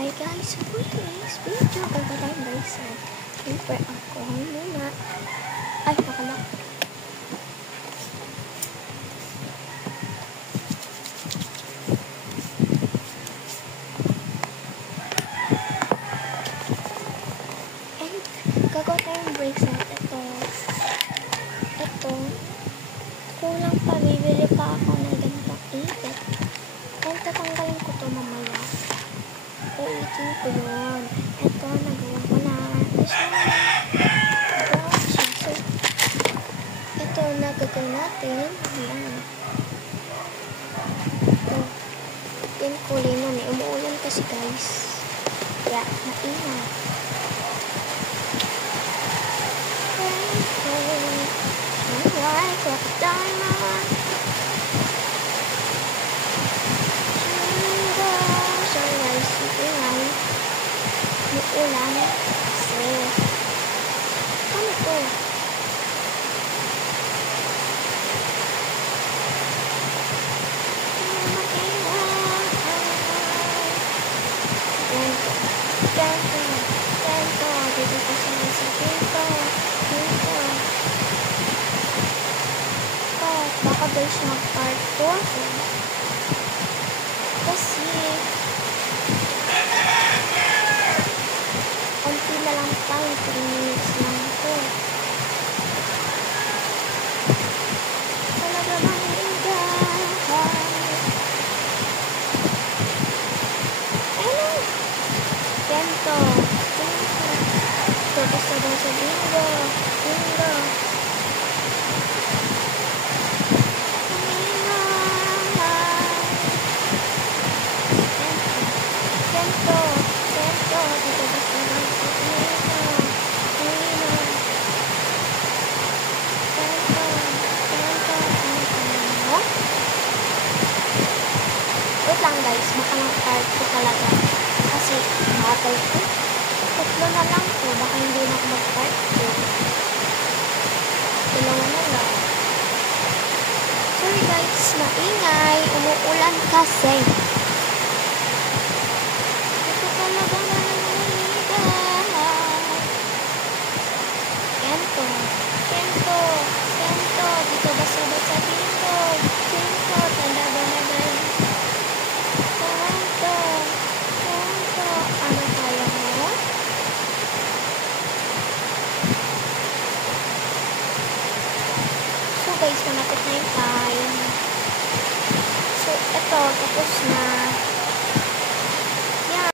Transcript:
Hi guys, for today's video, gagawin guys. Siyempre, alcohol muna. Ay, nakalak. And, gagawa tayong bracelet. Ito, kulang pa, bibili pa ako ng ganitong ipit. And, tatanggalin ko to mamaya. Ulitin ko yun. Ito, nagawa ko na. Ito, nagagawin natin. Ayan. Ito. Yung kulay nun eh. Umuulan kasi guys. Kaya, maingat. Like a diamond. Sorry guys, ulan kasi ano to? Ganto dito kasi sa dito baka guys mag-part 4 kasi konti na lang tayo, 3 minutes lang ito. Talaga bang ingahan? Ano? Ganto. Ito, basta daw sa bingo. Wait lang guys, baka lang part ko talaga. Kasi battle ko. Tatlo na lang po, baka hindi na ako mag-part ko. Dalawa na lang. Sorry guys, maingay. Umuulan kasi.